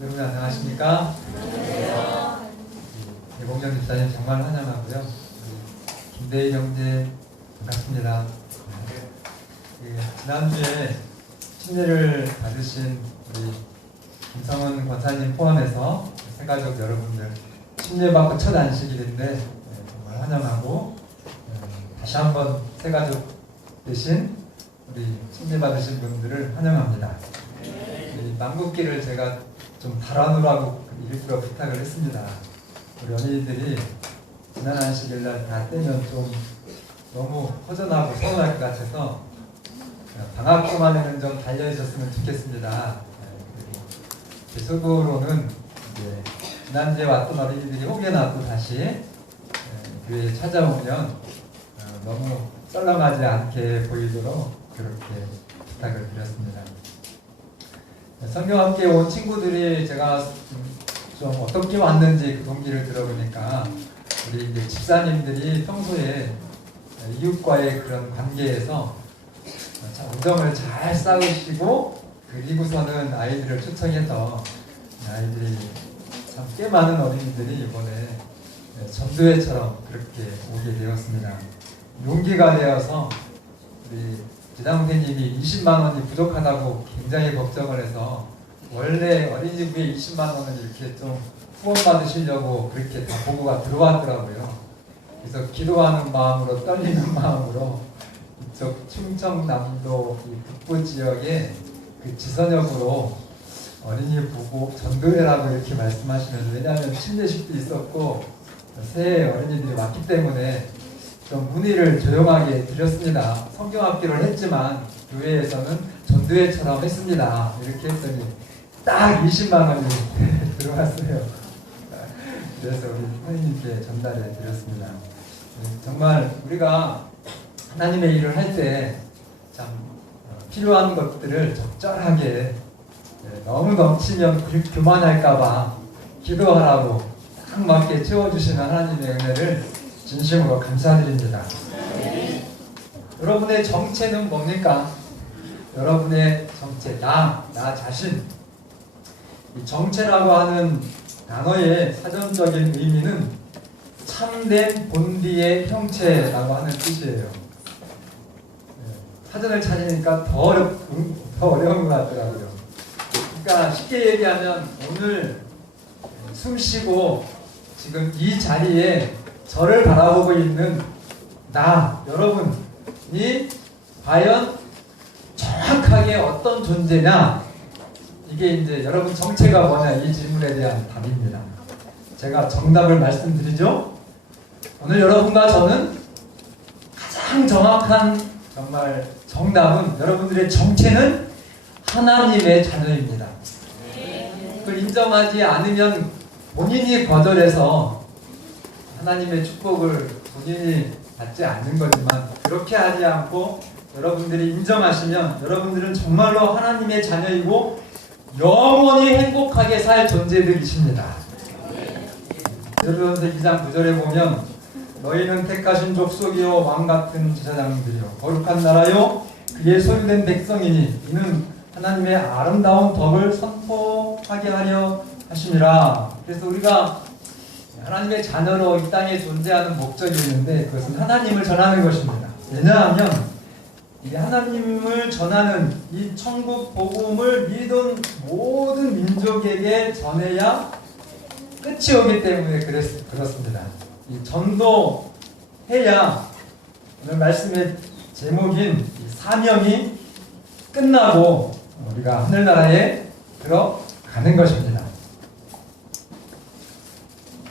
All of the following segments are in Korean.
여러분 안녕하십니까? 대공정 집사님 정말 환영하고요. 김대희 형제 반갑습니다. 지난주에 침례를 받으신 우리 김성은 권사님 포함해서 새가족 여러분들 침례받고 첫 안식일인데 정말 환영하고 다시 한번 새가족 되신 우리 침례받으신 분들을 환영합니다. 남국기를 제가 좀 달아놓으라고 일부러 부탁을 했습니다. 우리 어린이들이 지난 안식일날 다 떼면 좀 너무 허전하고 서운할 것 같아서 방학 동안에는 좀 달려주셨으면 좋겠습니다. 제 속으로는 지난주에 왔던 어린이들이 혹여나 또 다시 교회에 찾아오면 너무 썰렁하지 않게 보이도록 그렇게 부탁을 드렸습니다. 성경 함께 온 친구들이 제가 좀 어떻게 왔는지 그 동기를 들어보니까 우리 이제 집사님들이 평소에 이웃과의 그런 관계에서 우정을 잘 쌓으시고 그리고서는 아이들을 초청해서 아이들이 참 꽤 많은 어린이들이 이번에 전도회처럼 그렇게 오게 되었습니다. 용기가 되어서 우리 지당생님이 20만 원이 부족하다고 굉장히 걱정을 해서 원래 어린이집에 20만 원을 이렇게 좀 후원 받으시려고 그렇게 다 보고가 들어왔더라고요. 그래서 기도하는 마음으로 떨리는 마음으로 이쪽 충청남도 이 북부 지역의 그 지선역으로 어린이 보고 전도회라고 이렇게 말씀하시면서 왜냐하면 침례식도 있었고 새해 어린이들이 왔기 때문에 좀 문의를 조용하게 드렸습니다. 성경 학기를 했지만 교회에서는 전도회처럼 했습니다. 이렇게 했더니 딱 20만 원이 들어왔어요. 그래서 우리 선생님께 전달해 드렸습니다. 정말 우리가 하나님의 일을 할 때 참 필요한 것들을 적절하게 너무 넘치면 교만할까봐 기도하라고 딱 맞게 채워주시는 하나님의 은혜를 진심으로 감사드립니다. 여러분의 정체는 뭡니까? 여러분의 정체, 나 자신. 이 정체라고 하는 단어의 사전적인 의미는 참된 본디의 형체라고 하는 뜻이에요. 사전을 찾으니까 더 어려운 것 같더라고요. 그러니까 쉽게 얘기하면 오늘 숨 쉬고 지금 이 자리에 저를 바라보고 있는 나, 여러분이 과연 정확하게 어떤 존재냐? 이게 이제 여러분 정체가 뭐냐? 이 질문에 대한 답입니다. 제가 정답을 말씀드리죠. 오늘 여러분과 저는 가장 정확한 정말 정답은 여러분들의 정체는 하나님의 자녀입니다. 그걸 인정하지 않으면 본인이 거절해서 하나님의 축복을 본인이 받지 않는 거지만 그렇게 하지 않고 여러분들이 인정하시면 여러분들은 정말로 하나님의 자녀이고 영원히 행복하게 살 존재들이십니다. 베드로전서 2장 9절에 보면 너희는 택하신 족속이요 왕같은 제사장들이요 거룩한 나라요 그의 소유된 백성이니 이는 하나님의 아름다운 덕을 선포하게 하려 하심이라. 그래서 우리가 하나님의 자녀로 이 땅에 존재하는 목적이 있는데 그것은 하나님을 전하는 것입니다. 왜냐하면 이 하나님을 전하는 이 천국 복음을 믿은 모든 민족에게 전해야 끝이 오기 때문에 그렇습니다. 이 전도해야 오늘 말씀의 제목인 이 사명이 끝나고 우리가 하늘나라에 들어가는 것입니다.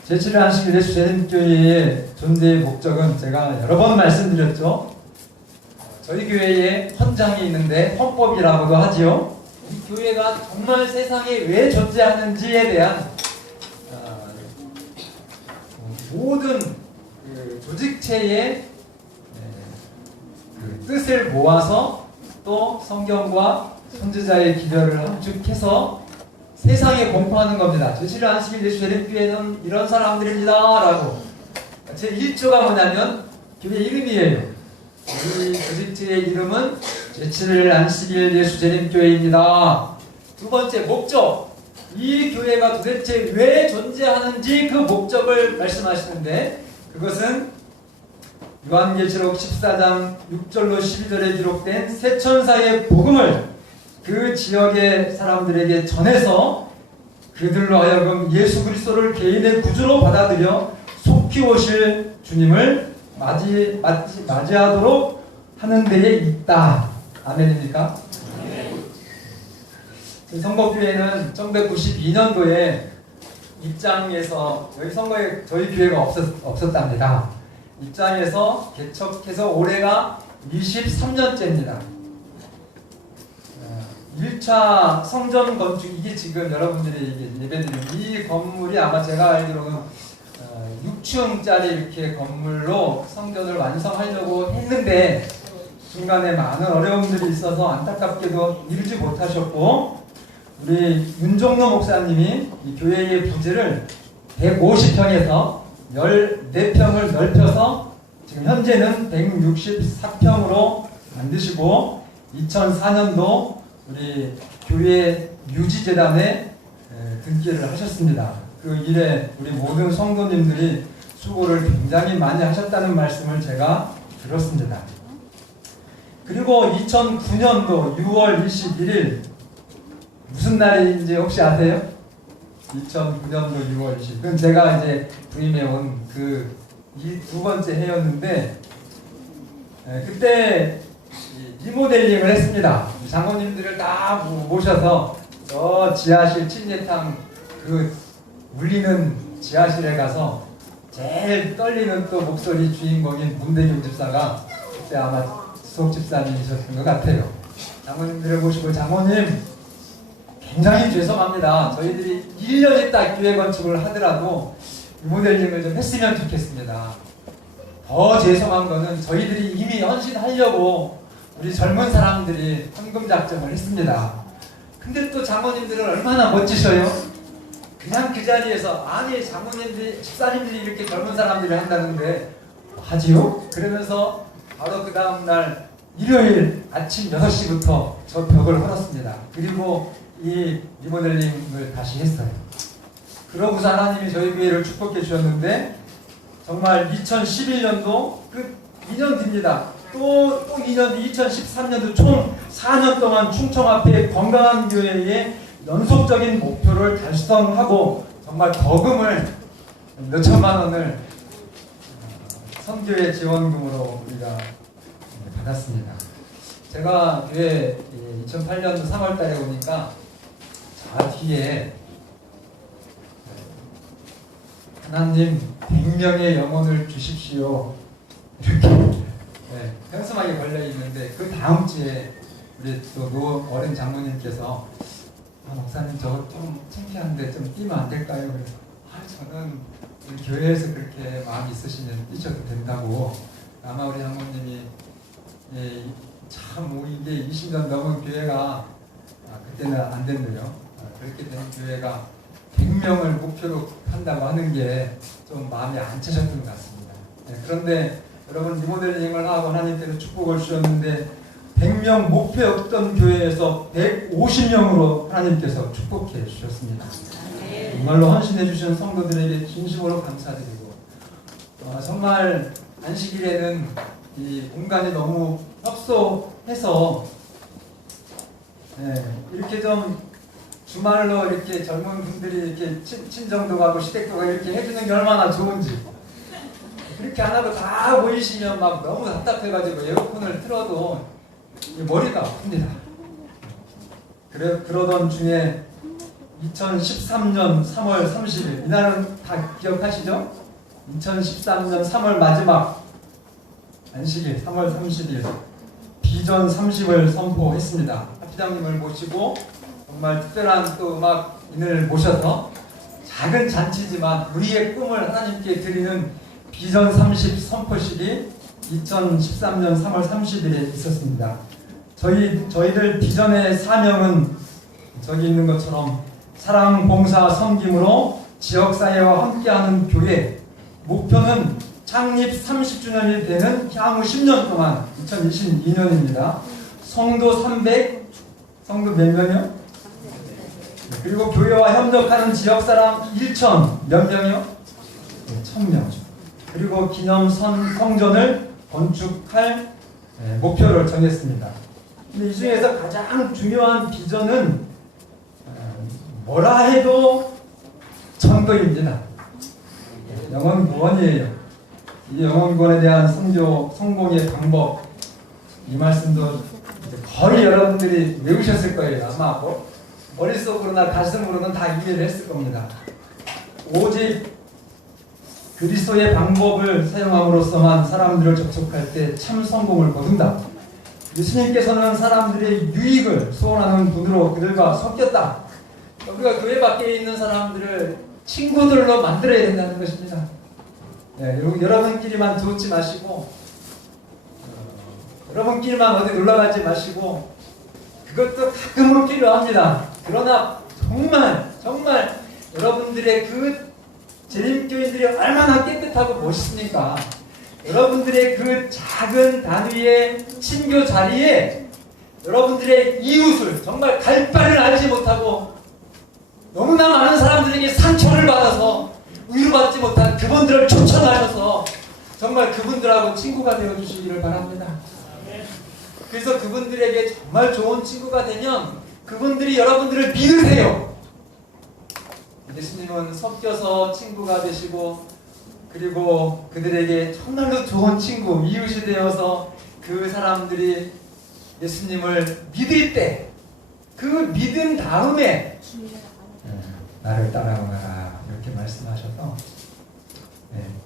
제7일 안식일 예수 재림교회의 존재의 목적은 제가 여러 번 말씀드렸죠. 저희 교회에 헌장이 있는데 헌법이라고도 하지요. 이 교회가 정말 세상에 왜 존재하는지에 대한 모든 그 조직체의 그 뜻을 모아서 또 성경과 선지자의 기별을 함축해서 세상에 공포하는 겁니다. 제7일 안식일 예수 재림교회는 이런 사람들입니다 라고. 제 1조가 뭐냐면 교회 이름이에요. 이 조직체의 이름은 제7일 안식일 예수 재림교회입니다. 두 번째 목적, 이 교회 교회가 도대체 왜 존재하는지 그 목적을 말씀하시는데, 그것은 요한계시록 14장 6절로 12절에 기록된 새 천사의 복음을 그 지역의 사람들에게 전해서 그들로 하여금 예수 그리스도를 개인의 구주로 받아들여 속히 오실 주님을 맞이하도록 하는 데에 있다. 아멘입니까? 선거교회는 1992년도에 입장에서 여기 선거에 저희 교회가 없었답니다. 입장에서 개척해서 올해가 23년째입니다. 1차 성전 건축, 이게 지금 여러분들이 예배드리는 이 건물이 아마 제가 알기로는 6층짜리 이렇게 건물로 성전을 완성하려고 했는데 중간에 많은 어려움들이 있어서 안타깝게도 이루지 못하셨고, 우리 윤종로 목사님이 이 교회의 부지를 150평에서 14평을 넓혀서 지금 현재는 164평으로 만드시고 2004년도 우리 교회 유지재단에 등기를 하셨습니다. 그 일에 우리 모든 성도님들이 수고를 굉장히 많이 하셨다는 말씀을 제가 들었습니다. 그리고 2009년도 6월 21일 무슨 날인지 혹시 아세요? 2009년도 6월 20일. 그건 제가 이제 부임해 온 그 이 두 번째 해였는데, 그때 리모델링을 했습니다. 장로님들을 다 모셔서 저 지하실 침례탕 그 울리는 지하실에 가서 제일 떨리는 또 목소리 주인공인 문대경 집사가 그때 아마 수석 집사님이셨던 것 같아요. 장로님들을 모시고, 장로님 굉장히 죄송합니다. 저희들이 1년 있다 교회 건축을 하더라도 리모델링을 좀 했으면 좋겠습니다. 더 죄송한 거는 저희들이 이미 헌신하려고 우리 젊은 사람들이 헌금 작정을 했습니다. 근데 또 장로님들은 얼마나 멋지셔요? 그냥 그 자리에서, 아니 장로님들이, 집사님들이 이렇게 젊은 사람들이 한다는데 하지요? 그러면서 바로 그 다음날 일요일 아침 6시부터 저 벽을 헐었습니다. 그리고 이 리모델링을 다시 했어요. 그러고서 하나님이 저희 교회를 축복해 주셨는데, 정말 2011년도 그 2년 뒤입니다. 또 2년 뒤 2013년도 총 4년 동안 충청 앞에 건강한 교회의 연속적인 목표를 달성하고 정말 거금을 몇 천만 원을 선교회 지원금으로 우리가 받았습니다. 제가 교회 2008년 3월 달에 오니까 저 뒤에 하나님 100명의 영혼을 주십시오 이렇게 평범하게 걸려 있는데, 그 다음 주에 우리 또 어린 장로님께서 목사님 저거 좀 창피한데 좀 뛰면 안 될까요? 그래서 저는 우리 교회에서 그렇게 마음이 있으시면 뛰셔도 된다고. 아마 우리 장로님이 참 이게 20년 넘은 교회가 그때는 안 됐네요. 그렇게 된 교회가 100명을 목표로 한다고 하는 게 좀 마음이 안 차셨던 것 같습니다. 그런데 여러분, 리모델링을 하고 하나님께서 축복을 주셨는데 100명 목표였던 교회에서 150명으로 하나님께서 축복해 주셨습니다. 정말로 헌신해 주신 성도들에게 진심으로 감사드리고, 정말 안식일에는 이 공간이 너무 협소해서 이렇게 좀 주말로 이렇게 젊은 분들이 이렇게 친정도 가고 시댁도 가고 이렇게 해주는 게 얼마나 좋은지, 그렇게 안 하고 다 모이시면 막 너무 답답해가지고 에어컨을 틀어도 머리가 아픕니다. 그러던 중에 2013년 3월 30일, 이날은 다 기억하시죠? 2013년 3월 마지막 안식일 3월 30일 비전 30을 선포했습니다. 합시장님을 모시고 정말 특별한 또 음악인을 모셔서 작은 잔치지만 우리의 꿈을 하나님께 드리는 비전 30 선포식이 2013년 3월 30일에 있었습니다. 저희들 비전의 사명은 저기 있는 것처럼 사랑, 봉사, 섬김으로 지역사회와 함께하는 교회, 목표는 창립 30주년이 되는 향후 10년 동안 2022년입니다. 성도 300, 성도 몇 명이요? 그리고 교회와 협력하는 지역사람 1천 몇 명이요? 1000명. 그리고 기념 성전을 건축할 목표를 정했습니다. 근데 이 중에서 가장 중요한 비전은 뭐라 해도 전도입니다. 영혼구원이에요. 이 영혼구원에 대한 성공의 방법, 이 말씀도 거의 여러분들이 외우셨을 거예요. 아마 머릿속으로나 가슴으로는 다 이해를 했을 겁니다. 오직 그리스도의 방법을 사용함으로써만 사람들을 접촉할 때 참 성공을 거둔다. 예수님께서는 사람들의 유익을 소원하는 분으로 그들과 섞였다. 우리가 교회 밖에 있는 사람들을 친구들로 만들어야 된다는 것입니다. 여러분끼리만 두지 마시고 여러분끼리만 어디 놀러가지 마시고 그것도 가끔은 필요합니다. 그러나 정말 여러분들의 그 재림교인들이 얼마나 깨끗하고 멋있습니까? 여러분들의 그 작은 단위의 친교 자리에 여러분들의 이웃을 정말 갈 바를 알지 못하고 너무나 많은 사람들에게 상처를 받아서 위로받지 못한 그분들을 초청하셔서 정말 그분들하고 친구가 되어주시기를 바랍니다. 그래서 그분들에게 정말 좋은 친구가 되면 그분들이 여러분들을 믿으세요. 예수님은 섞여서 친구가 되시고 그리고 그들에게 정말로 좋은 친구, 이웃이 되어서 그 사람들이 예수님을 믿을 때 그 믿은 다음에 나를 따라오너라 이렇게 말씀하셔서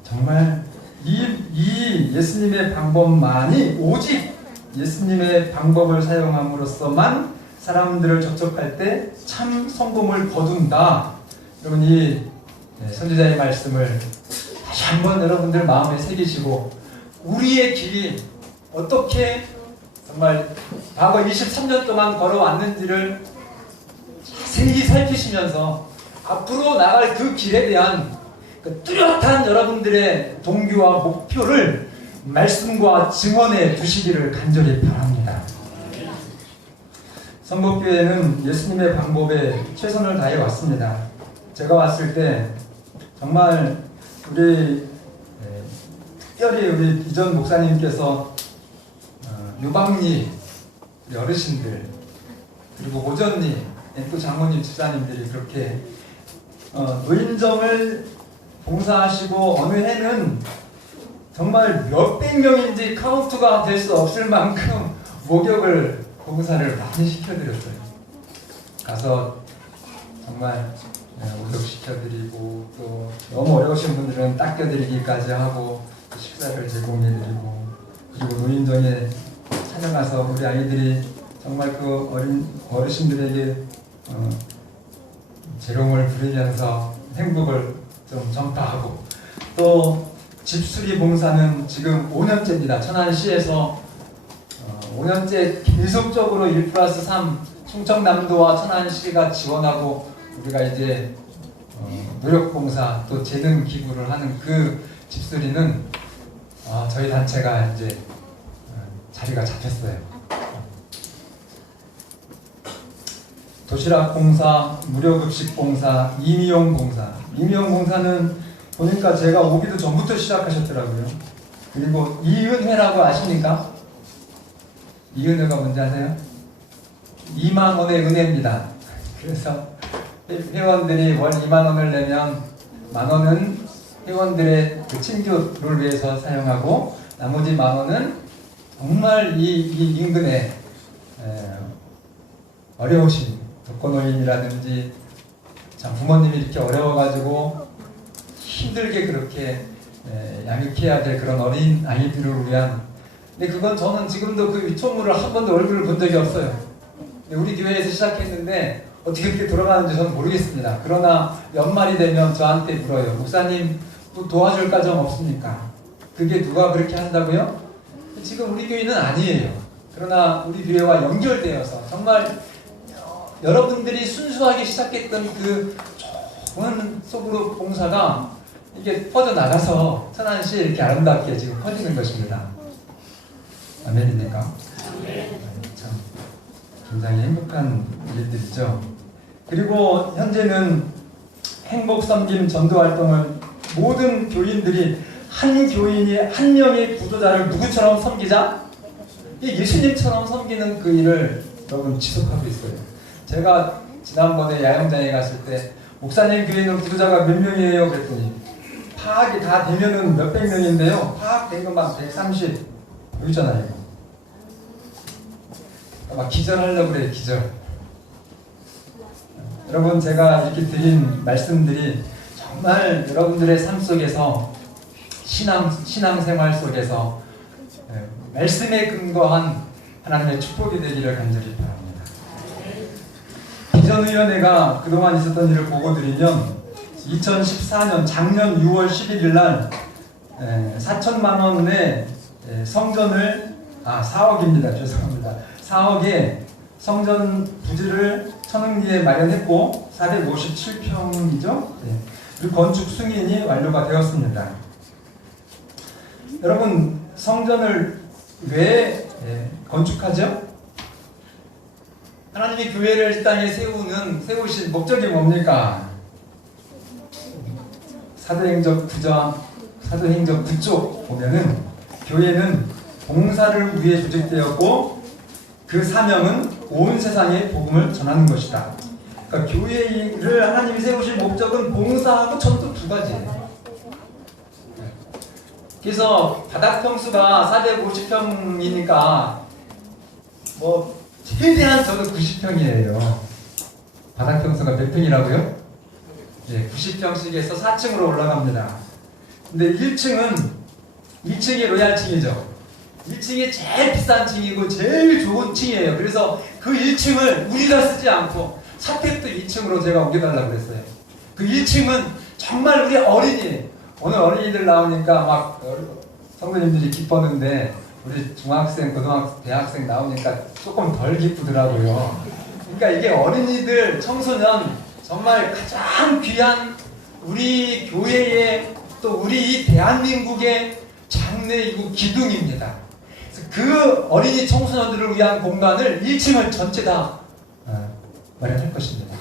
정말 이 예수님의 방법만이 오직 예수님의 방법을 사용함으로써만 사람들을 접촉할 때 참 성공을 거둔다. 여러분 이 선지자의 말씀을 다시 한번 여러분들 마음에 새기시고 우리의 길이 어떻게 정말 과거 23년 동안 걸어왔는지를 자세히 살피시면서 앞으로 나갈 그 길에 대한 그 뚜렷한 여러분들의 동기와 목표를 말씀과 증언해 주시기를 간절히 바랍니다. 선복교회는 예수님의 방법에 최선을 다해 왔습니다. 제가 왔을 때 정말 특별히 우리 이전 목사님께서 유방리 우리 어르신들 그리고 오전리 또 장모님 집사님들이 그렇게 노인정을 봉사하시고 어느 해는 정말 몇백 명인지 카운트가 될 수 없을 만큼 목욕을 봉사를 많이 시켜드렸어요. 가서 정말 목욕시켜드리고 또 너무 어려우신 분들은 닦여드리기까지 하고 식사를 제공해드리고 그리고 노인정에 찾아가서 우리 아이들이 정말 그 어린 어르신들에게 재롱을 부리면서 행복을 좀 전파하고 또 집수리 봉사는 지금 5년째입니다. 천안시에서 5년째 계속적으로 1+3 충청남도와 천안시가 지원하고 우리가 이제 노력봉사 또 재능 기부를 하는 그 집수리는 저희 단체가 이제 자리가 잡혔어요. 도시락 봉사, 무료급식 봉사, 임의용 봉사. 임의용 봉사는 보니까 제가 오기도 전부터 시작하셨더라고요. 그리고 이은회라고 아십니까? 이은회가 뭔지 아세요? 2만 원의 은혜입니다. 그래서 회원들이 월 2만 원을 내면 만 원은 회원들의 그 친교를 위해서 사용하고 나머지 만 원은 정말 이 인근에 어려우신 독거노인이라든지 참 부모님이 이렇게 어려워가지고 힘들게 그렇게 양육해야 될 그런 어린 아이들을 위한 근데 그건 저는 지금도 그 유튜브를 한 번도 얼굴을 본 적이 없어요. 우리 교회에서 시작했는데 어떻게 그렇게 돌아가는지 저는 모르겠습니다. 그러나 연말이 되면 저한테 물어요. 목사님 또 도와줄 가정 없습니까? 그게 누가 그렇게 한다고요? 지금 우리 교회는 아니에요. 그러나 우리 교회와 연결되어서 정말 여러분들이 순수하게 시작했던 그 좋은 속으로 봉사가 이게 퍼져나가서 천안시에 이렇게 아름답게 지금 퍼지는 것입니다. 아멘입니까? 참 굉장히 행복한 일들이죠. 그리고 현재는 행복섬김 전도활동을 모든 교인들이 한 교인이 한 명의 구도자를 누구처럼 섬기자? 예수님처럼 섬기는 그 일을 여러분 지속하고 있어요. 제가 지난번에 야영장에 갔을 때 목사님 교회는 구도자가 몇 명이에요? 그랬더니 파악이 다 되면은 몇백 명인데요. 파악된 것만 130 여기잖아요. 막 기절하려고 그래요. 기절. 여러분 제가 이렇게 드린 말씀들이 정말 여러분들의 삶 속에서 신앙생활 속에서 말씀에 근거한 하나님의 축복이 되기를 간절히 바랍니다. 비전위원회가 그동안 있었던 일을 보고 드리면 2014년 작년 6월 11일 날 4천만 원의 성전을 4억입니다. 죄송합니다. 4억에 성전 부지를 천흥리에 마련했고 457평이죠. 그리고 건축 승인이 완료가 되었습니다. 여러분 성전을 왜 건축하죠? 하나님이 교회를 이 땅에 세우신 목적이 뭡니까? 사도행전 9쪽 보면은 교회는 봉사를 위해 조직되었고 그 사명은 온 세상에 복음을 전하는 것이다. 그러니까 교회를 하나님이 세우신 목적은 봉사하고 전도 두 가지예요. 그래서 바닥 평수가 450평이니까 뭐 최대한 저는 90평이에요. 바닥 평수가 몇 평이라고요? 90평씩에서 4층으로 올라갑니다. 근데 1층이 로얄층이죠. 1층이 제일 비싼 층이고 제일 좋은 층이에요. 그래서 그 1층을 우리가 쓰지 않고 사택도 2층으로 제가 옮겨달라고 그랬어요. 그 1층은 정말 우리 어린이, 오늘 어린이들 나오니까 막 성도님들이 기뻤는데 우리 중학생, 고등학생, 대학생 나오니까 조금 덜 기쁘더라고요. 그러니까 이게 어린이들, 청소년 정말 가장 귀한 우리 교회의 또 우리 이 대한민국의 장래이고 기둥입니다. 그 어린이 청소년들을 위한 공간을 1층을 전체 다 마련할 것입니다.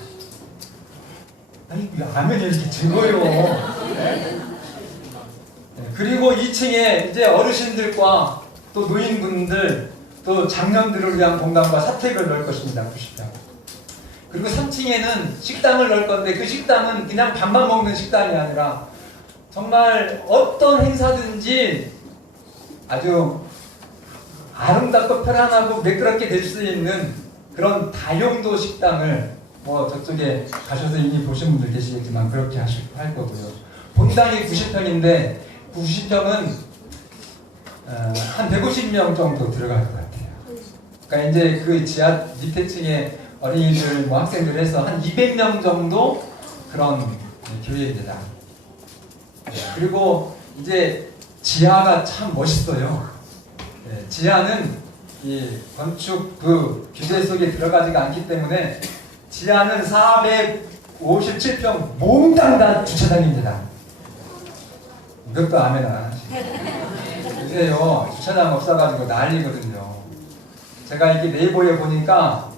아니 아멘이 이렇게 적어요. 그리고 2층에 이제 어르신들과 또 노인분들 또 장년들을 위한 공간과 사택을 넣을 것입니다. 90평. 그리고 3층에는 식당을 넣을 건데 그 식당은 그냥 밥만 먹는 식당이 아니라 정말 어떤 행사든지 아주 아름답고 편안하고 매끄럽게 될 수 있는 그런 다용도 식당을 뭐 저쪽에 가셔서 이미 보신 분들 계시겠지만 그렇게 할 거고요. 본당이 90평인데 90평은 한 150명 정도 들어갈 것 같아요. 그러니까 이제 그 지하 밑에 층에 어린이들, 뭐 학생들 해서 한 200명 정도 그런 교회입니다. 그리고 이제 지하가 참 멋있어요. 지하는 이 건축 그 규제 속에 들어가지가 않기 때문에 지하는 457평 몽땅 다 주차장입니다. 이것도 아멘 안 하시죠? 요새요 주차장 없어가지고 난리거든요. 제가 이렇게 네이버에 보니까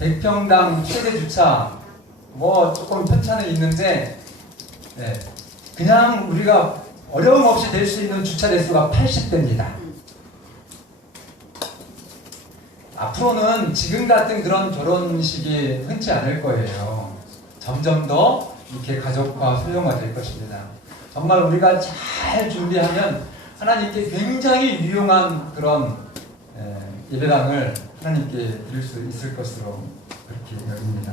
100평당 최대 주차 뭐 조금 편차는 있는데 그냥 우리가 어려움 없이 될 수 있는 주차 대수가 80대입니다. 앞으로는 지금 같은 그런 결혼식이 흔치 않을 거예요. 점점 더 이렇게 가족과 소형화 될 것입니다. 정말 우리가 잘 준비하면 하나님께 굉장히 유용한 그런 예배당을 하나님께 드릴 수 있을 것으로 그렇게 여깁니다.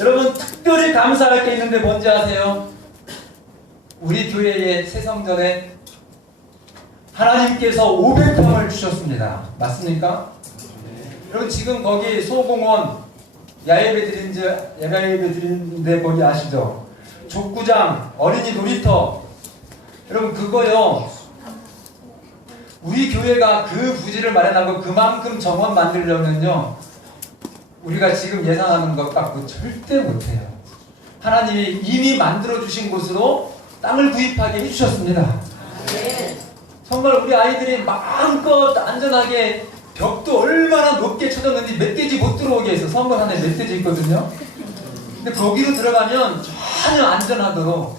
여러분 특별히 감사할 게 있는데 뭔지 아세요? 우리 교회의 새 성전에 하나님께서 500평을 주셨습니다. 맞습니까? 여러분 지금 거기 소공원 야외예배 드리는데 거기 아시죠? 족구장, 어린이 놀이터. 여러분 그거요. 우리 교회가 그 부지를 마련하고 그만큼 정원 만들려면요. 우리가 지금 예상하는 것 갖고 절대 못해요. 하나님이 이미 만들어주신 곳으로 땅을 구입하게 해주셨습니다. 정말 우리 아이들이 마음껏 안전하게 벽도 얼마나 높게 쳐졌는지 멧돼지 못 들어오게 해서 성문 안에 멧돼지 있거든요. 근데 거기로 들어가면 전혀 안전하도록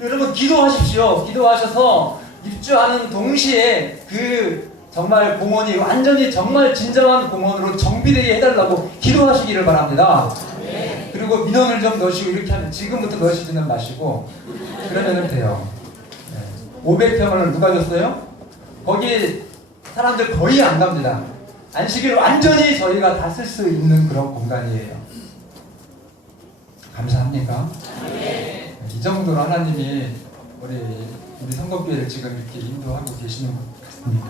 여러분 기도하십시오. 기도하셔서 입주하는 동시에 그 정말 공원이 완전히 정말 진정한 공원으로 정비되게 해달라고 기도하시기를 바랍니다. 그리고 민원을 좀 넣으시고 이렇게 하면 지금부터 넣으시지는 마시고 그러면 돼요. 500평을 누가 줬어요? 거기 사람들 거의 안 갑니다. 안식일 완전히 저희가 다 쓸 수 있는 그런 공간이에요. 감사합니까? 이 정도로 하나님이 우리 선거교회를 지금 이렇게 인도하고 계시는 것 같습니다.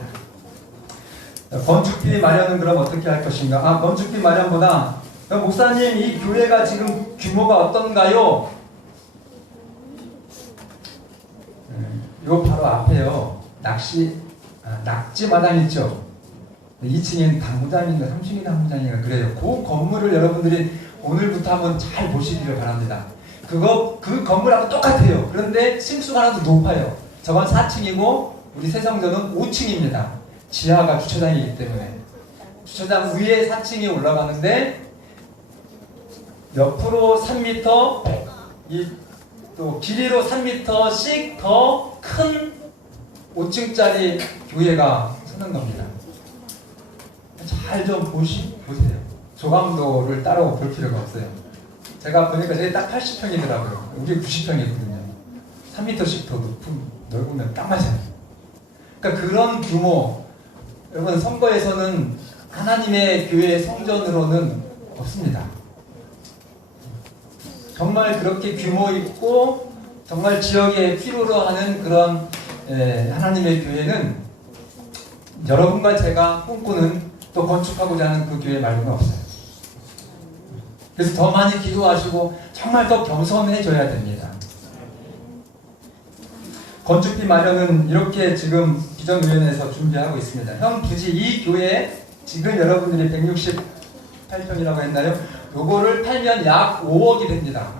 건축비 마련은 그럼 어떻게 할 것인가? 건축비 마련보다 목사님 이 교회가 지금 규모가 어떤가요? 요 바로 앞에요. 낙지 마당 있죠? 2층엔 당구장인가 3층이 당구장인가 그래요. 그 건물을 여러분들이 오늘부터 한번 잘 보시기를 바랍니다. 그 건물하고 똑같아요. 그런데 층수가 하나 더 높아요. 저건 4층이고 우리 새성전은 5층입니다. 지하가 주차장이기 때문에 주차장 위에 4층이 올라가는데 옆으로 3m 또 길이로 3m씩 더 큰 5층짜리 교회가 서는 겁니다. 잘 좀 보세요. 조감도를 따로 볼 필요가 없어요. 제가 보니까 저게 딱 80평이더라고요. 우리 90평이거든요. 3m씩 더 넓으면 딱 맞아요. 그러니까 그런 규모, 여러분 선거에서는 하나님의 교회 성전으로는 없습니다. 정말 그렇게 규모 있고 정말 지역에 필요로 하는 그런 하나님의 교회는 여러분과 제가 꿈꾸는 또 건축하고자 하는 그 교회 말고는 없어요. 그래서 더 많이 기도하시고 정말 더 겸손해져야 됩니다. 건축비 마련은 이렇게 지금 비전위원회에서 준비하고 있습니다. 현 부지 이 교회 지금 여러분들이 168평이라고 했나요? 요거를 팔면 약 5억이 됩니다.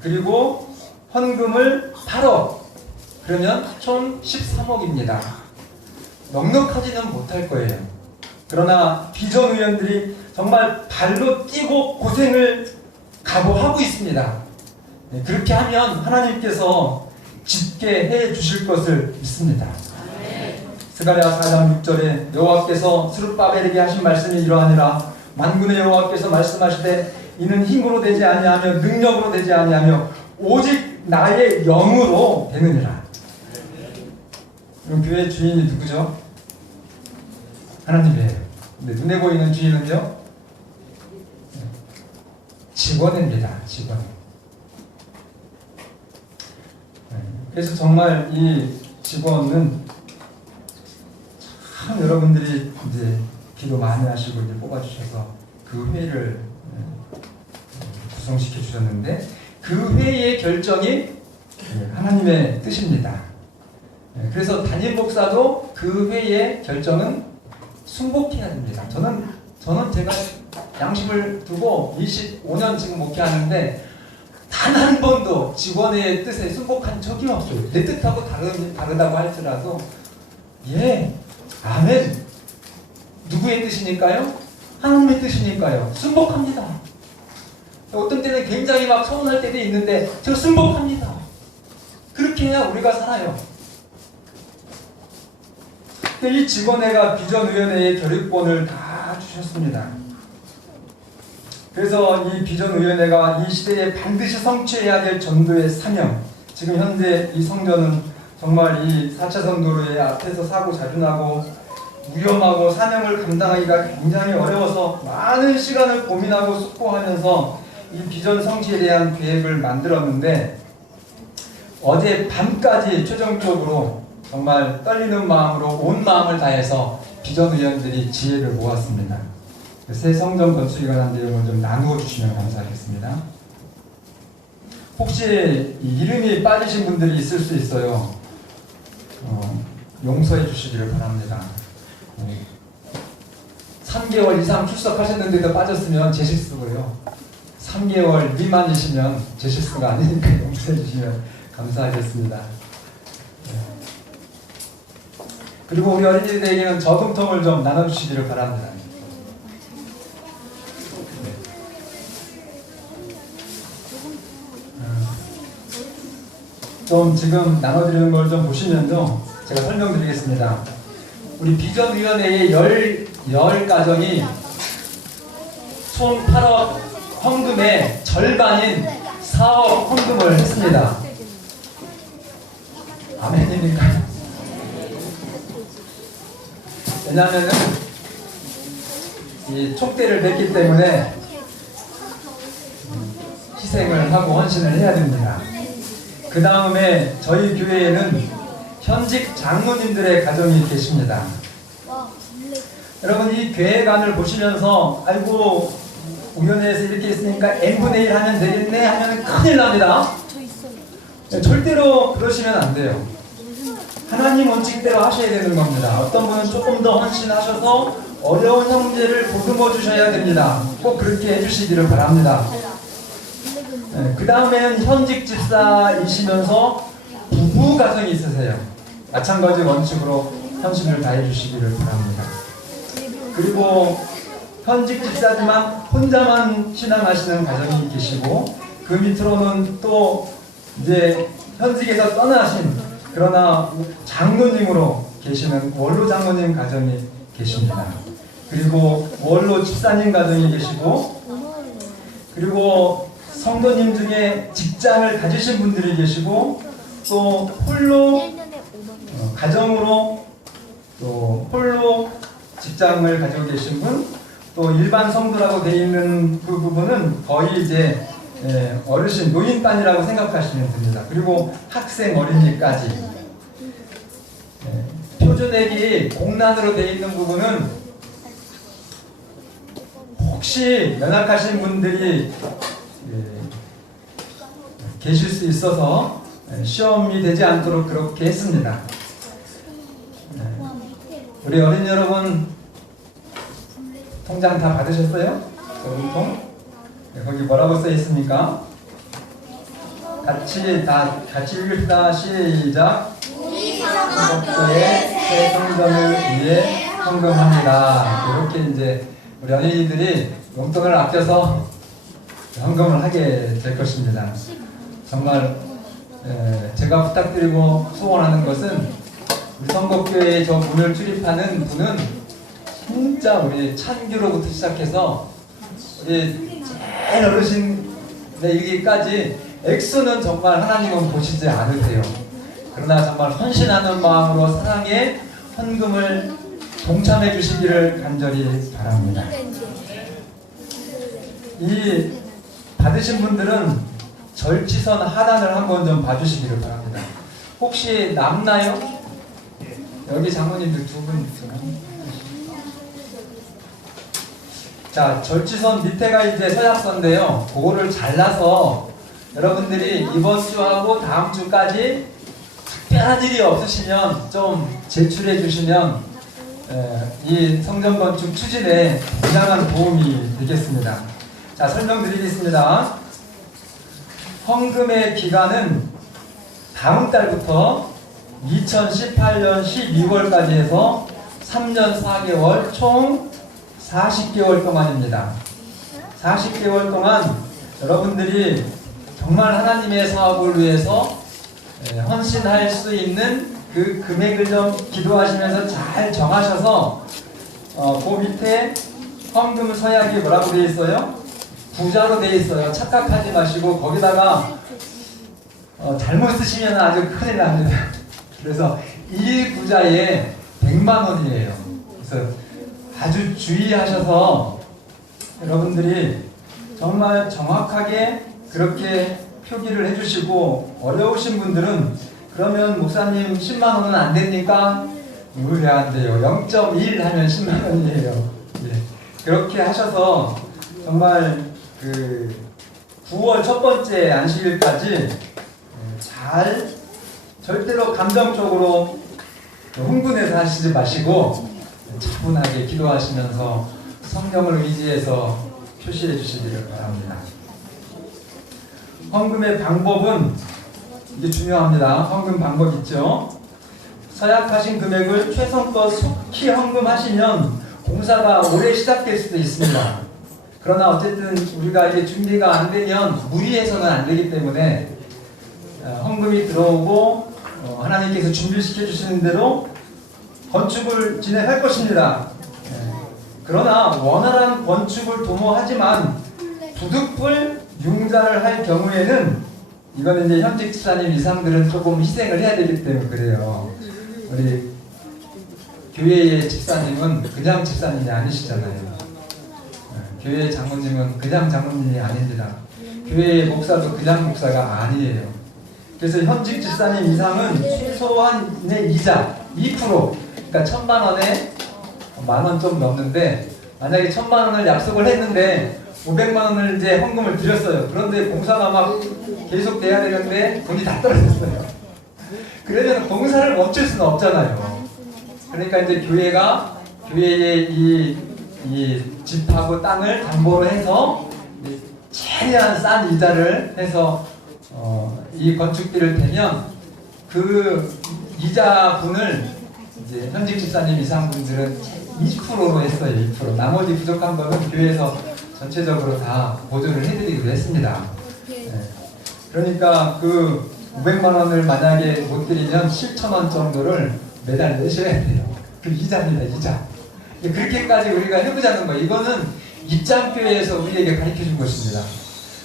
그리고 헌금을 8억 그러면 총 13억입니다. 넉넉하지는 못할 거예요. 그러나 비전 의원들이 정말 발로 뛰고 고생을 각오하고 있습니다. 그렇게 하면 하나님께서 짓게 해 주실 것을 믿습니다. 스가랴 4장 6절에 여호와께서 스룹바벨에게 하신 말씀이 이러하니라. 만군의 여호와께서 말씀하시되 이는 힘으로 되지 아니하며 능력으로 되지 아니하며 오직 나의 영으로 되느니라. 그럼 교회 주인이 누구죠? 하나님이에요. 근데 눈에 보이는 주인은요? 직원입니다. 직원. 그래서 정말 이 직원은 참 여러분들이 이제 기도 많이 하시고 이제 뽑아주셔서 그 회의를 구성시켜 주셨는데 그 회의의 결정이 하나님의 뜻입니다. 그래서 담임 목사도 그 회의의 결정은 순복해야 됩니다. 저는 제가 양심을 두고 25년 지금 목회하는데 단 한 번도 직원의 뜻에 순복한 적이 없어요. 내 뜻하고 다르다고 할지라도 아멘. 누구의 뜻이니까요? 하나님의 뜻이니까요. 순복합니다. 어떤 때는 굉장히 막 서운할 때도 있는데 저 순복합니다. 그렇게 해야 우리가 살아요. 이 직원회가 비전위원회의 결의권을 다 주셨습니다. 그래서 이 비전위원회가 이 시대에 반드시 성취해야 될 전도의 사명, 지금 현재 이 성전은 정말 이 4차 선도로의 앞에서 사고 자주 나고 위험하고 사명을 감당하기가 굉장히 어려워서 많은 시간을 고민하고 숙고하면서 이 비전 성취에 대한 계획을 만들었는데 어제 밤까지 최종적으로 정말 떨리는 마음으로 온 마음을 다해서 비전위원들이 지혜를 모았습니다. 새 성전 건축에 관한 내용을 좀 나누어 주시면 감사하겠습니다. 혹시 이름이 빠지신 분들이 있을 수 있어요. 용서해 주시기를 바랍니다. 3개월 이상 출석하셨는데도 빠졌으면 제 실수고요. 3개월 미만이시면 제 실수가 아니니까 용서해 주시면 감사하겠습니다. 그리고 우리 어린이들에게는 저금통을 좀 나눠주시기를 바랍니다. 좀 지금 나눠드리는 걸 좀 보시면요, 제가 설명드리겠습니다. 우리 비전위원회의 10가정이 총 8억 헌금의 절반인 4억 헌금을 했습니다. 아멘입니까? 왜냐하면 이 촉대를 냈기 때문에 희생을 하고 헌신을 해야 됩니다. 그 다음에 저희 교회에는 현직 장로님들의 가정이 계십니다. 여러분, 이 계획안을 보시면서 아이고 위원회에서 이렇게 했으니까 n분의 1 하면 되겠네 하면 큰일 납니다. 절대로 그러시면 안 돼요. 하나님 원칙대로 하셔야 되는 겁니다. 어떤 분은 조금 더 헌신하셔서 어려운 형제를 보듬어 주셔야 됩니다. 꼭 그렇게 해주시기를 바랍니다. 그 다음에는 현직 집사이시면서 부부 가정이 있으세요. 마찬가지 원칙으로 헌신을 다해 주시기를 바랍니다. 그리고 현직 집사지만 혼자만 신앙하시는 가정이 계시고, 그 밑으로는 또 이제 현직에서 떠나신 그러나 장로님으로 계시는 원로 장로님 가정이 계십니다. 그리고 원로 집사님 가정이 계시고, 그리고 성도님 중에 직장을 가지신 분들이 계시고, 또 홀로 가정으로 또 홀로 직장을 가지고 계신 분, 또 일반 성도라고 되어 있는 그 부분은 거의 이제 어르신 노인반이라고 생각하시면 됩니다. 그리고 학생 어린이까지 표준액이 공란으로 되어 있는 부분은 혹시 연약하신 분들이 계실 수 있어서 시험이 되지 않도록 그렇게 했습니다. 우리 어린이 여러분 통장 다 받으셨어요? 저금통? 거기 뭐라고 써 있습니까? 같이 읽읍시다. 시작. 성도의 새 성전을 위해 헌금합니다. 이렇게 이제 우리 어린이들이 용돈을 아껴서 헌금을 하게 될 것입니다. 정말 제가 부탁드리고 소원하는 것은 우리 성곡교회에 저 문을 출입하는 분은 진짜 우리 찬규로부터 시작해서 우리 제일 어르신에 이르기까지 액수는 정말 하나님은 보시지 않으세요. 그러나 정말 헌신하는 마음으로 사랑에 헌금을 동참해 주시기를 간절히 바랍니다. 이 받으신 분들은 절치선 하단을 한번 좀 봐주시기를 바랍니다. 혹시 남나요? 여기 장모님들 두 분. 자, 절치선 밑에가 이제 서약서인데요. 그거를 잘라서 여러분들이 이번 주하고 다음 주까지 특별한 일이 없으시면 좀 제출해 주시면 이 성전 건축 추진에 굉장한 도움이 되겠습니다. 자, 설명드리겠습니다. 헌금의 기간은 다음 달부터 2018년 12월까지 해서 3년 4개월 총 40개월 동안입니다. 40개월 동안 여러분들이 정말 하나님의 사업을 위해서 헌신할 수 있는 그 금액을 좀 기도하시면서 잘 정하셔서 그 밑에 헌금 서약이 뭐라고 되어 있어요? 부자로 되어 있어요. 착각하지 마시고 거기다가 잘못 쓰시면 아주 큰일 납니다. 그래서 이 부자에 100만 원이에요. 그래서 아주 주의하셔서 여러분들이 정말 정확하게 그렇게 표기를 해주시고, 어려우신 분들은 그러면 목사님 10만 원은 안 됩니까? 왜 안 돼요? 0.1 하면 10만 원이에요. 예. 그렇게 하셔서 정말 그 9월 첫 번째 안식일까지 잘, 절대로 감정적으로 흥분해서 하시지 마시고 차분하게 기도하시면서 성경을 의지해서 표시해 주시기를 바랍니다. 헌금의 방법은 이게 중요합니다. 헌금 방법 있죠? 서약하신 금액을 최선껏 속히 헌금하시면 공사가 올해 시작될 수도 있습니다. 그러나 어쨌든 우리가 이게 준비가 안 되면 무리해서는 안 되기 때문에 헌금이 들어오고 하나님께서 준비시켜 주시는 대로 건축을 진행할 것입니다. 그러나 원활한 건축을 도모하지만 부득불 융자를 할 경우에는 이거는 이제 현직 집사님 이상들은 조금 희생을 해야 되기 때문에 그래요. 우리 교회의 집사님은 그냥 집사님이 아니시잖아요. 교회 장모님은 그냥 장모님이 아닙니다. 교회의 목사도 그냥 목사가 아니에요. 그래서 현직 집사님 이상은 최소한의 이자 2%, 그러니까 1,000만 원에 10,000원 좀 넘는데, 만약에 1,000만 원을 약속을 했는데 500만 원을 이제 헌금을 드렸어요. 그런데 공사가 막 계속 돼야 되는데 돈이 다 떨어졌어요. 그러면 공사를 멈출 수는 없잖아요. 그러니까 이제 교회가 교회의 이 집하고 땅을 담보로 해서 최대한 싼 이자를 해서 이 건축비를 대면 그 이자분을 이제 현직 집사님 이상분들은 20%로 했어요. 20%. 나머지 부족한 거는 교회에서 전체적으로 다 보조를 해드리기로 했습니다. 그러니까 그 500만 원을 만약에 못 드리면 7,000원 정도를 매달 내셔야 돼요. 그 이자입니다, 이자. 그렇게까지 우리가 해보자는 거예요. 이거는 입장교회에서 우리에게 가르쳐준 것입니다.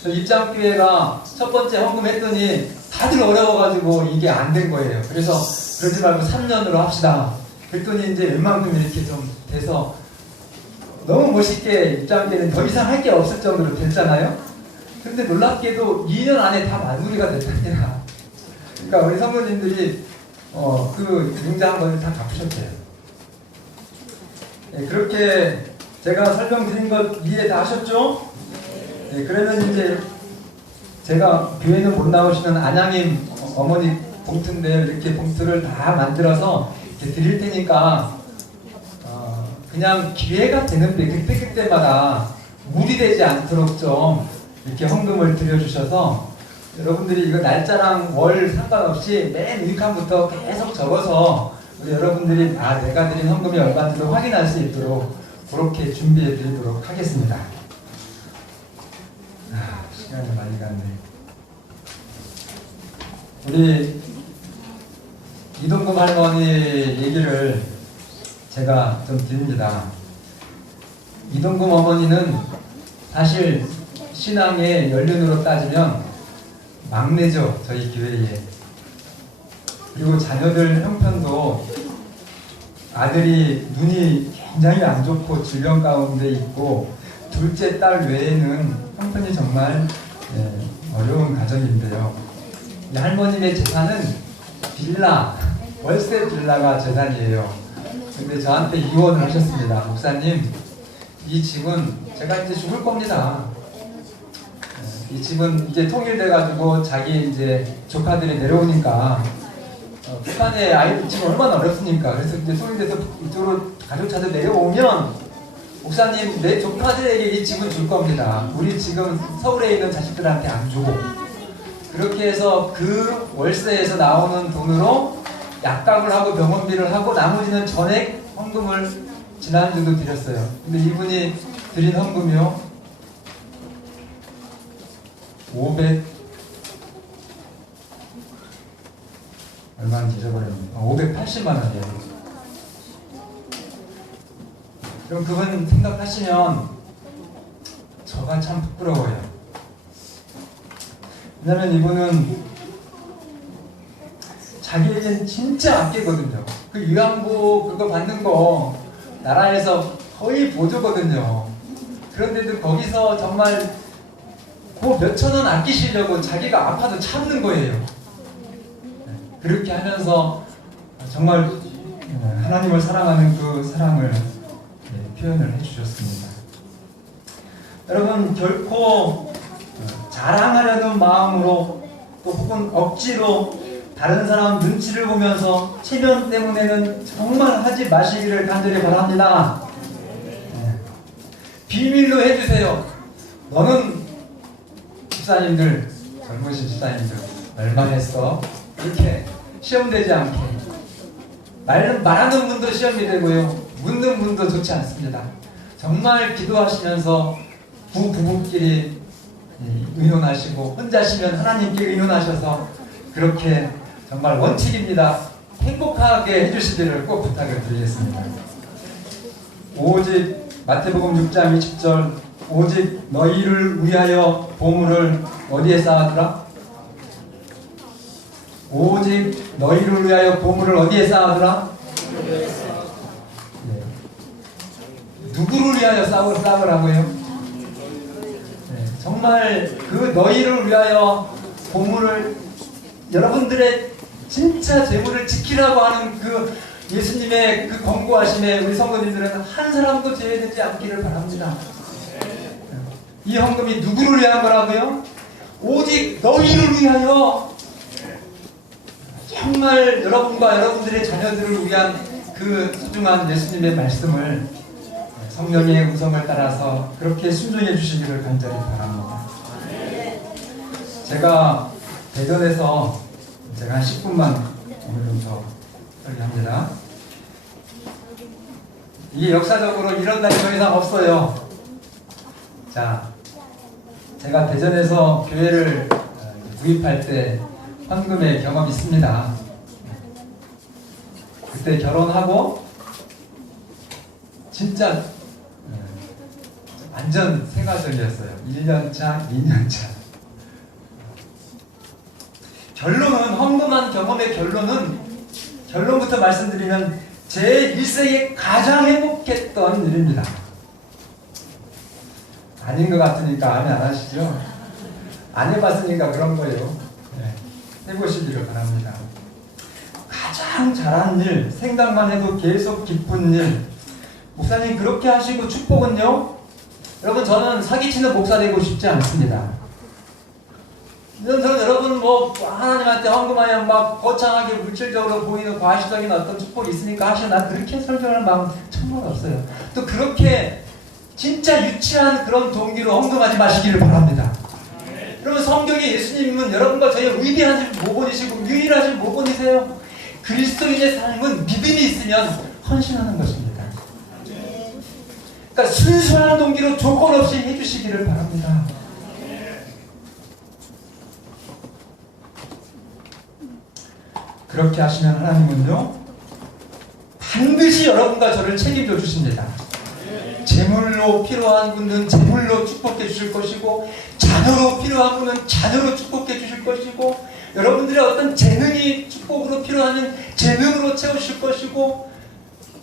입장교회가 첫 번째 헌금했더니 다들 어려워가지고 이게 안 된 거예요. 그래서 그러지 말고 3년으로 합시다. 그랬더니 이제 웬만큼 이렇게 좀 돼서 너무 멋있게 입장교회는 더 이상 할 게 없을 정도로 됐잖아요. 근데 놀랍게도 2년 안에 다 마무리가 됐답니다. 그러니까 우리 성도님들이 그 융자한 것을 다 갚으셨대요. 네, 그렇게 제가 설명드린 것 이해 다 하셨죠? 네, 그러면 이제 제가 교회는 못 나오시는 안양님 어머니 봉투인데 이렇게 봉투를 다 만들어서 이렇게 드릴 테니까 그냥 기회가 되는데 그때마다 무리되지 않도록 좀 이렇게 헌금을 드려주셔서 여러분들이 이거 날짜랑 월 상관없이 맨 윗칸부터 계속 적어서 우리 여러분들이 내가 드린 헌금이 얼마인지도 확인할 수 있도록 그렇게 준비해 드리도록 하겠습니다. 시간이 많이 갔네. 우리 이동금 할머니 얘기를 제가 좀 드립니다. 이동금 어머니는 사실 신앙의 연륜으로 따지면 막내죠, 저희 교회에. 그리고 자녀들 형편도 아들이 눈이 굉장히 안 좋고 질병 가운데 있고 둘째 딸 외에는 형편이 정말 어려운 가정인데요. 이 할머님의 재산은 빌라, 월세 빌라가 재산이에요. 근데 저한테 이혼을 하셨습니다. 목사님, 이 집은 제가 이제 죽을 겁니다. 이 집은 이제 통일돼가지고 자기 이제 조카들이 내려오니까 북한의 아이들 지금 얼마나 어렵습니까? 그래서 이제 통일돼서 이쪽으로 가족 찾아 내려오면 목사님, 내 조카들에게 이 집은 줄 겁니다. 우리 지금 서울에 있는 자식들한테 안 주고. 그렇게 해서 그 월세에서 나오는 돈으로 약값을 하고 병원비를 하고 나머지는 전액 헌금을 지난주도 드렸어요. 근데 이분이 드린 헌금이요 얼마인지 잊어버렸는데 580만 원이에요. 그럼 그분 생각하시면 저가 참 부끄러워요. 왜냐면 이분은 자기에겐 진짜 아끼거든요. 그 위안부 그거 받는 거 나라에서 거의 보조거든요. 그런데도 거기서 정말 그 몇천 원 아끼시려고 자기가 아파도 참는 거예요. 그렇게 하면서 정말 하나님을 사랑하는 그 사랑을 표현을 해주셨습니다. 여러분, 결코 자랑하려는 마음으로 또 혹은 억지로 다른 사람 눈치를 보면서 체면 때문에는 정말 하지 마시기를 간절히 바랍니다. 비밀로 해주세요. 너는 집사님들, 젊으신 집사님들 얼마 했어? 이렇게 시험되지 않게 말하는 분도 시험이 되고요. 묻는 분도 좋지 않습니다. 정말 기도하시면서 부부끼리 의논하시고 혼자시면 하나님께 의논하셔서 그렇게 정말 원칙입니다. 행복하게 해주시기를 꼭 부탁을 드리겠습니다. 오직 마태복음 6장 20절 오직 너희를 위하여 보물을 어디에 쌓아두라? 오직 너희를 위하여 보물을 어디에 쌓아두라? 네. 누구를 위하여 쌓으라고요? 네. 정말 그 너희를 위하여 보물을 여러분들의 진짜 재물을 지키라고 하는 그 예수님의 그 권고하심에 우리 성도님들은 한 사람도 제외되지 않기를 바랍니다. 이 헌금이 누구를 위한 거라고요? 오직 너희를 위하여 정말 여러분과 여러분들의 자녀들을 위한 그 소중한 예수님의 말씀을 성령의 음성을 따라서 그렇게 순종해 주시기를 간절히 바랍니다. 제가 대전에서 제가 한 10분만 오늘은 더 설교합니다. 이게 역사적으로 이런 날이 더 이상 없어요. 자, 제가 대전에서 교회를 구입할 때 헌금의 경험이 있습니다. 그때 결혼하고 진짜 완전 생활적이었어요. 1년차, 2년차. 결론은 헌금한 경험의 결론부터 말씀드리면 제 일생에 가장 행복했던 일입니다. 아닌 것 같으니까 아멘 안 하시죠? 안 해봤으니까 그런 거예요. 네. 해보시기를 바랍니다. 가장 잘한 일, 생각만 해도 계속 기쁜 일. 목사님 그렇게 하시고 축복은요? 여러분 저는 사기치는 목사 되고 싶지 않습니다. 저는 여러분 뭐 하나님한테 헌금하면 막 거창하게 물질적으로 보이는 과시적인 어떤 축복이 있으니까 하시면 난 그렇게 설교할 마음 정말 없어요. 또 그렇게 진짜 유치한 그런 동기로 헌금하지 마시기를 바랍니다. 여러분 성경에 예수님은 여러분과 저희 위대하신 모본이시고 유일하신 모본이세요. 그리스도인의 삶은 믿음이 있으면 헌신하는 것입니다. 그러니까 순수한 동기로 조건 없이 해주시기를 바랍니다. 그렇게 하시면 하나님은요 반드시 여러분과 저를 책임져 주십니다. 재물로 필요한 분은 재물로 축복해 주실 것이고 자녀로 필요한 분은 자녀로 축복해 주실 것이고 여러분들의 어떤 재능이 축복으로 필요하면 재능으로 채우실 것이고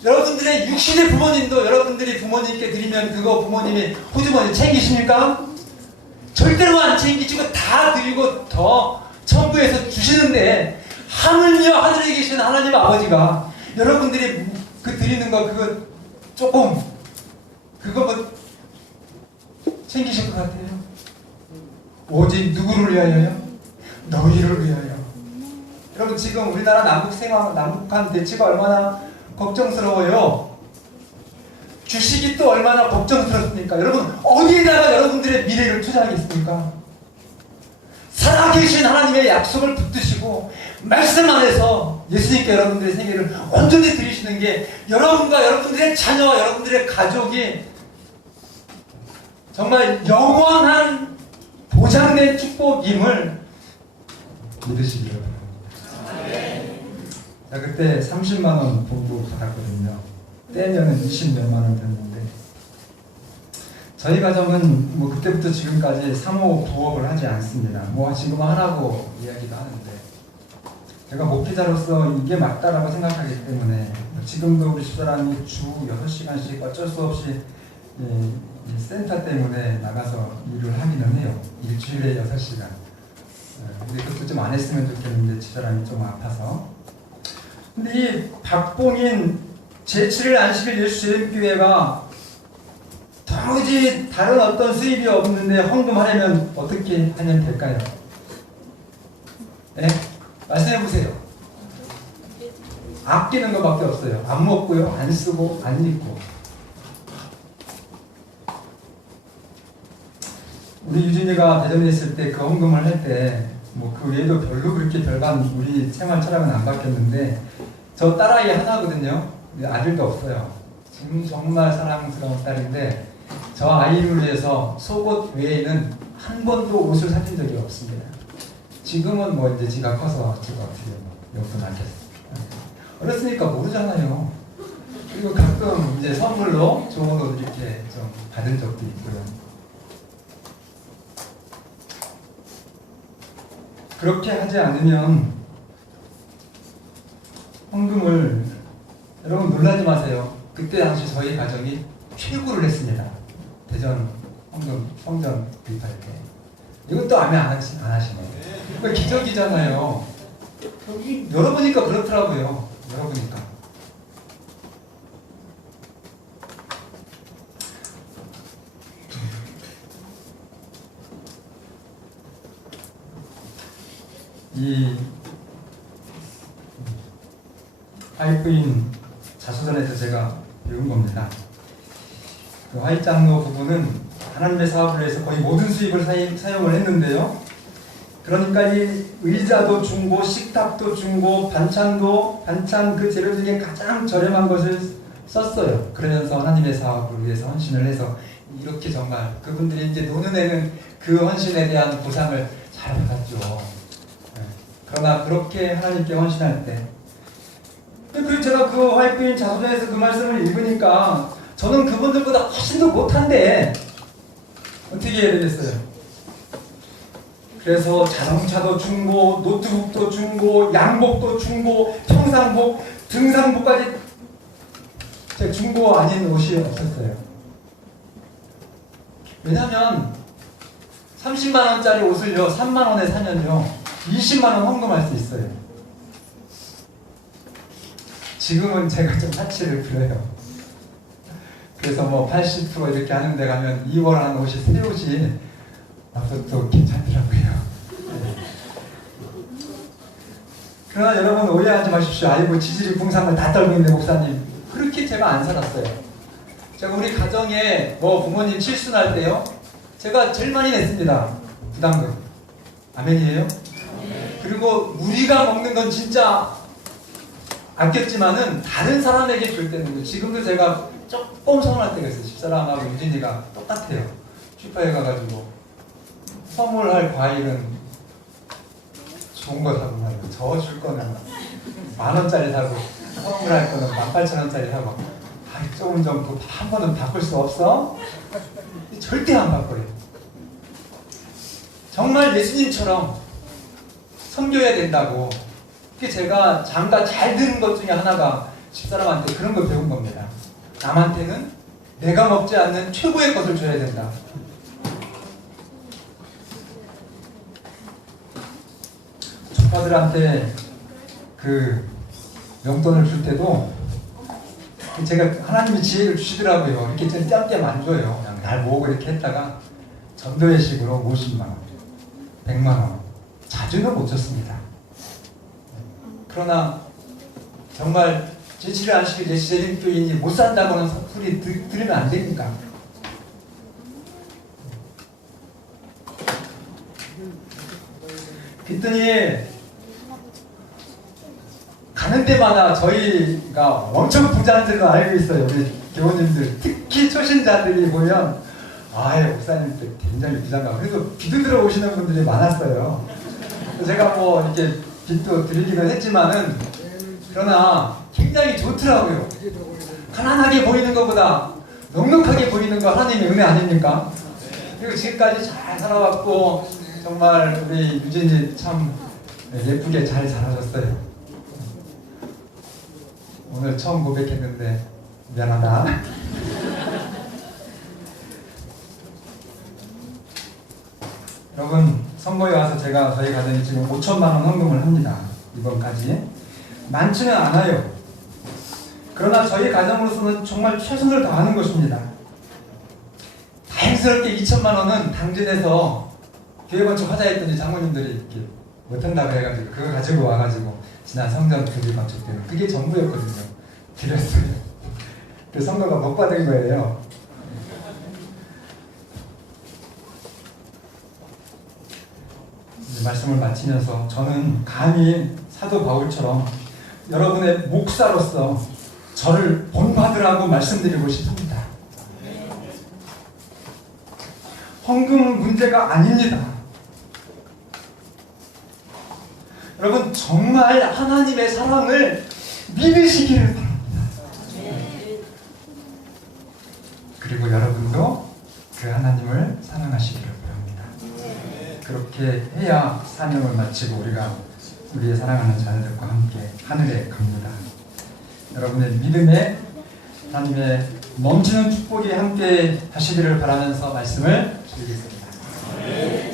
여러분들의 육신의 부모님도 여러분들이 부모님께 드리면 그거 부모님이 호주머니 챙기십니까? 절대로 안 챙기시고 다 드리고 더 천부에서 주시는데 하물며 하늘에 계신 하나님 아버지가 여러분들이 그 드리는 거 그거 조금 그거 뭐 챙기실 것 같아요. 오직 누구를 위하여요? 너희를 위하여. 여러분 지금 우리나라 남북한 대치가 얼마나 걱정스러워요. 주식이 또 얼마나 걱정스럽습니까? 여러분 어디에다가 여러분들의 미래를 투자하겠습니까? 살아계신 하나님의 약속을 붙드시고 말씀 안에서 예수님께 여러분들의 생애를 온전히 드리시는 게 여러분과 여러분들의 자녀와 여러분들의 가족이 정말 영원한 보장된 축복임을 믿으시기를 바랍니다. 자, 그때 30만원 봉부 받았거든요. 떼면은 20몇만 원 됐는데 저희 가정은 뭐 그때부터 지금까지 사모 부업을 하지 않습니다. 뭐 지금 하라고 이야기도 하는데 제가 목회자로서 이게 맞다라고 생각하기 때문에 지금도 우리 집사람이 주 6시간씩 어쩔 수 없이 이 센터 때문에 나가서 일을 하기는 해요. 일주일에 6시간. 근데 그것도 좀 안 했으면 좋겠는데 집사람이 좀 아파서. 근데 이 박봉인 제7일 안식일 예수제일교회가 도무지 다른 어떤 수입이 없는데 헌금하려면 어떻게 하면 될까요? 네? 말씀해보세요. 아끼는 것밖에 없어요. 안 먹고요, 안 쓰고, 안 입고. 우리 유진이가 대전에 있을 때 그 헌금을 할 때 뭐 그 외에도 별로 그렇게 별반 우리 생활 철학은 안 바뀌었는데 저 딸아이 하나거든요. 아들도 없어요. 지금 정말 사랑스러운 딸인데 저 아이를 위해서 속옷 외에는 한 번도 옷을 사준 적이 없습니다. 지금은 뭐 이제 지가 커서 지가 어떻게 용돈 아꼈어요. 어렸으니까 모르잖아요. 그리고 가끔 이제 선물로 좋은 옷 이렇게 좀 받은 적도 있고요. 그렇게 하지 않으면 헌금을, 여러분 놀라지 마세요. 그때 당시 저희 가정이 최고를 했습니다. 대전 헌금 성전 구입할 때. 이것도 아멘 안 하시네. 이거 기적이잖아요. 열어보니까 그렇더라고요. 열어보니까. 이 화이트인 자수전에서 제가 배운 겁니다. 그 화이트 장로 부부는 하나님의 사업을 위해서 거의 모든 수입을 사용을 했는데요. 그러니까 이 의자도 중고, 식탁도 중고, 반찬 그 재료 중에 가장 저렴한 것을 썼어요. 그러면서 하나님의 사업을 위해서 헌신을 해서 이렇게 정말 그분들이 이제 노년에는 그 헌신에 대한 보상을 잘 받았죠. 그러나 그렇게 하나님께 헌신할 때, 제가 그 화이트인 자수전에서 그 말씀을 읽으니까 저는 그분들보다 훨씬 더 못한데 어떻게 해야 되겠어요? 그래서 자동차도 중고, 노트북도 중고, 양복도 중고, 평상복, 등산복까지 제 중고 아닌 옷이 없었어요. 왜냐하면 30만 원짜리 옷을요 3만 원에 사면요 20만 원 헌금할 수 있어요. 지금은 제가 좀 사치를 부려요. 그래서 뭐 80% 이렇게 하는 데 가면 2월 한 옷이 새 옷이 또 괜찮더라고요. 그러나 여러분 오해하지 마십시오. 아이고 지질이 궁상을 다 떨고 있는 목사님, 그렇게 제가 안 살았어요. 제가 우리 가정에 뭐 부모님 칠순할 때요 제가 제일 많이 냈습니다. 부담금. 아멘이에요? 그리고 우리가 먹는 건 진짜 아꼈지만은 다른 사람에게 줄 때는, 지금도 제가 조금 서운할 때가 있어요. 집사람하고 유진이가 똑같아요. 슈퍼에 가가지고 선물할 과일은 좋은 거 사고 말고 저 줄 거는 10,000원짜리 사고 선물할 거는 18,000원짜리 사고, 조금 좀 한 번은 바꿀 수 없어? 절대 안 바꿔요. 정말 예수님처럼 섬겨야 된다고. 그게 제가 장가 잘 드는 것 중에 하나가 집사람한테 그런 걸 배운 겁니다. 남한테는 내가 먹지 않는 최고의 것을 줘야 된다. 조카들한테 그 용돈을 줄 때도 제가 하나님이 지혜를 주시더라고요. 이렇게 좀 띄엄띄엄 안 줘요. 그냥 날 모으고 이렇게 했다가 전도회식으로 50만 원, 100만 원 자주는 못 줬습니다. 그러나 정말 제치를 안 시킬 제치제림교인이 못 산다고는 소리 들으면 안 되니까. 그랬더니 가는 데마다 저희가 엄청 부자인 줄로 알고 있어요. 우리 교우님들, 특히 초신자들이 보면 목사님 굉장히 부자인가. 그래서 빚도 들어오시는 분들이 많았어요. 제가 뭐 이렇게 빚도 드리기는 했지만은, 그러나 굉장히 좋더라고요. 가난하게 보이는 것보다 넉넉하게 보이는 거 하나님의 은혜 아닙니까? 그리고 지금까지 잘 살아왔고 정말 우리 유진이 참 예쁘게 잘 자라셨어요. 오늘 처음 고백했는데 미안하다. 여러분, 선거에 와서 제가 저희 가정이 지금 5천만 원 헌금을 합니다. 이번까지 많지는 않아요. 그러나 저희 가정으로서는 정말 최선을 다하는 것입니다. 다행스럽게 2천만 원은 당진에서 교회 건축 하자 했더니 장모님들이 이렇게 못한다고 해가지고 그거 가지고 와가지고 지난 성전 교회 건축 때는 그게 전부였거든요. 드렸어요. 그 선거가 못 받은 거예요. 말씀을 마치면서 저는 감히 사도 바울처럼 여러분의 목사로서 저를 본받으라고 말씀드리고 싶습니다. 헌금은 문제가 아닙니다. 여러분 정말 하나님의 사랑을 믿으시기를 바랍니다. 그리고 여러분도 그 하나님을 사랑하시기를 바랍니다. 그렇게 해야 사명을 마치고 우리가 우리의 사랑하는 자녀들과 함께 하늘에 갑니다. 여러분의 믿음에 하나님의 넘치는 축복이 함께 하시기를 바라면서 말씀을 드리겠습니다.